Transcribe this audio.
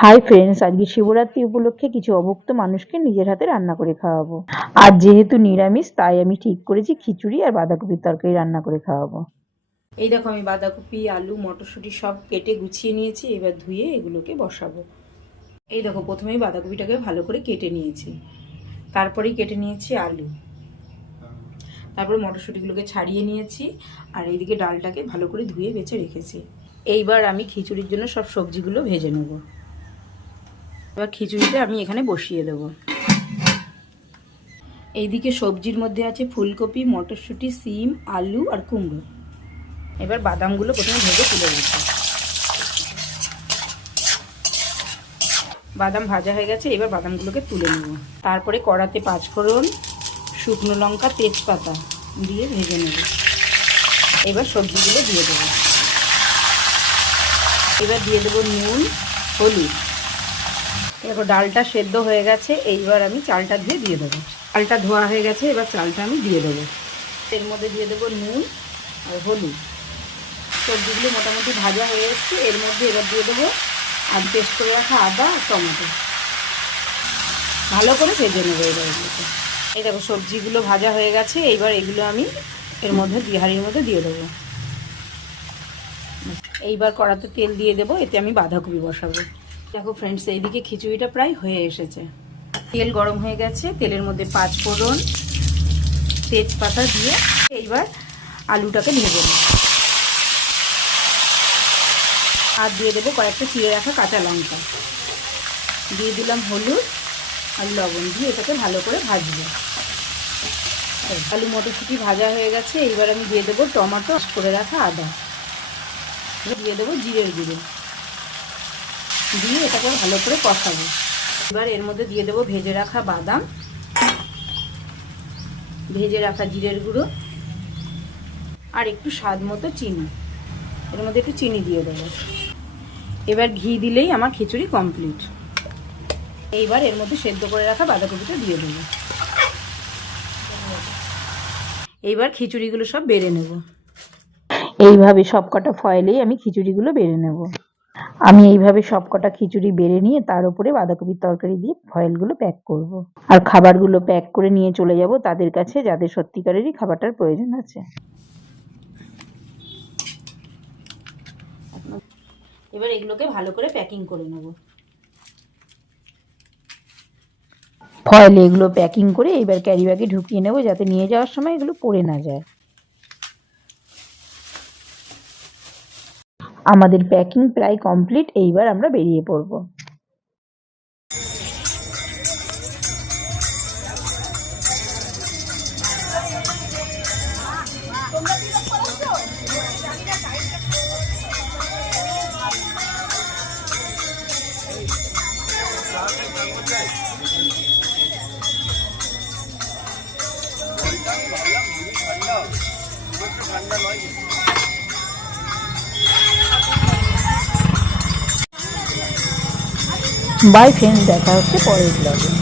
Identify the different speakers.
Speaker 1: Hi friends আজকে শিবরাত্রি উপলক্ষে কিছু অভুক্ত মানুষকে নিজের হাতে রান্না করে খাওয়াবো। আর যেহেতু নিরামিষ, তাই আমি ঠিক করেছি খিচুড়ি আর বাঁধাকপির তরকারি রান্না করে খাওয়াবো।
Speaker 2: এই দেখো আমি বাঁধাকপি, আলু, মটরশুঁটি সব কেটে গুছিয়ে নিয়েছি, এবার ধুয়ে এগুলোকে বসাবো। এই দেখো, প্রথমেই বাঁধাকপিটাকে ভালো করে কেটে নিয়েছি। তারপরেই কেটে নিয়েছি আলু। তারপরে মটরশুঁটিগুলোকে ছাড়িয়ে নিয়েছি, আর এইদিকে ডালটাকে ভালো করে ধুয়ে বেছে রেখেছি। এইবার আমি খিচুড়ির জন্য সব সবজিগুলো ভেজে নেব। এবার খিচুড়িটা আমি এখানে বসিয়ে দেব। এইদিকে সবজির মধ্যে আছে ফুলকপি, মটরশুঁটি, সিম, আলু আর কুমড়ো। এবার বাদামগুলো প্রথমে ভেজে তুলে নিচ্ছি। বাদাম ভাজা হয়ে গেছে, এবার বাদামগুলোকে তুলে নেব। তারপরে কড়াতে পাঁচফোড়ন, শুকনো লঙ্কা, তেজপাতা দিয়ে ভেজে নেব। এবার সবজিগুলো দিয়ে দেবো। এবার দিয়ে দেবো নুন, হলুদ। দেখো, ডালটা সেদ্ধ হয়ে গেছে, এইবার আমি চালটা ধুয়ে দিয়ে দেবো। চালটা ধোয়া হয়ে গেছে, এবার চালটা আমি দিয়ে দেবো। এর মধ্যে দিয়ে দেবো নুন আর হলুদ। সবজিগুলো মোটামুটি ভাজা হয়ে এসছে, এর মধ্যে এবার দিয়ে দেবো আর পেস্ট করে রাখা আদা আর টমেটো। ভালো করে ভেজে নেব এবার এগুলোকে। এই দেখো, সবজিগুলো ভাজা হয়ে গেছে, এইবার এগুলো আমি এর মধ্যে হাঁড়ির মধ্যে দিয়ে দেবো। এইবার কড়াতে তেল দিয়ে দেবো, এতে আমি বাঁধাকপি বসাবো। দেখো ফ্রেন্ডস এইদিকে খিচুড়িটা প্রায় হয়ে এসেছে। তেল গরম হয়ে গেছে, তেলের মধ্যে পাঁচ ফোড়ন, তেজপাতা দিয়ে এইবার আলুটাকে ভেজে নেব। আর দিয়ে দেবো কয়েকটা চিড়ে রাখা কাঁচা লঙ্কা। দিয়ে দিলাম হলুদ আর লবণ দিয়ে এটাকে ভালো করে ভাজবো। আলু মটরশুঁটি ভাজা হয়ে গেছে, এইবার আমি দিয়ে দেবো টমেটো, করে রাখা আদা। দিয়ে দেবো জিরের গুঁড়ো। দিয়ে এটাকে ভালো করে কষাবো। এবার এর মধ্যে দিয়ে দেবো ভেজে রাখা বাদাম, ভেজে রাখা জিরের গুঁড়ো, আর একটু স্বাদ মতো চিনি। এর মধ্যে একটু চিনি দিয়ে দেবো। এবার ঘি দিলেই আমার খিচুড়ি কমপ্লিট। এইবার এর মধ্যে সেদ্ধ করে রাখা বাঁধাকপিটা দিয়ে দেবো। এইবার খিচুড়িগুলো সব বেড়ে নেব।
Speaker 1: এইভাবে সবকটা ফয়েলেই আমি খিচুড়িগুলো বেড়ে নেব। আমি এইভাবে সবকটা খিচুড়ি বেড়ে নিয়ে তার উপরে বাঁধাকপির তরকারি দিয়ে ফয়েলগুলো প্যাক করব। আর খাবারগুলো প্যাক করে নিয়ে চলে যাব তাদের কাছে যাদের সত্যিকারেরই খাবারটার প্রয়োজন আছে।
Speaker 2: এবার এগুলোকে ভালো করে প্যাকিং করে নেব।
Speaker 1: ফয়েলে এগুলো প্যাকিং করে এবার ক্যারি ব্যাগে ঢুকিয়ে নেব যাতে নিয়ে যাওয়ার সময় এগুলো পড়ে না যায়। আমাদের প্যাকিং প্রায় কমপ্লিট এইবার আমরা বেরিয়ে পড়ব। বাই ফ্রেন্ডস দেখা হচ্ছে পরের ব্লগে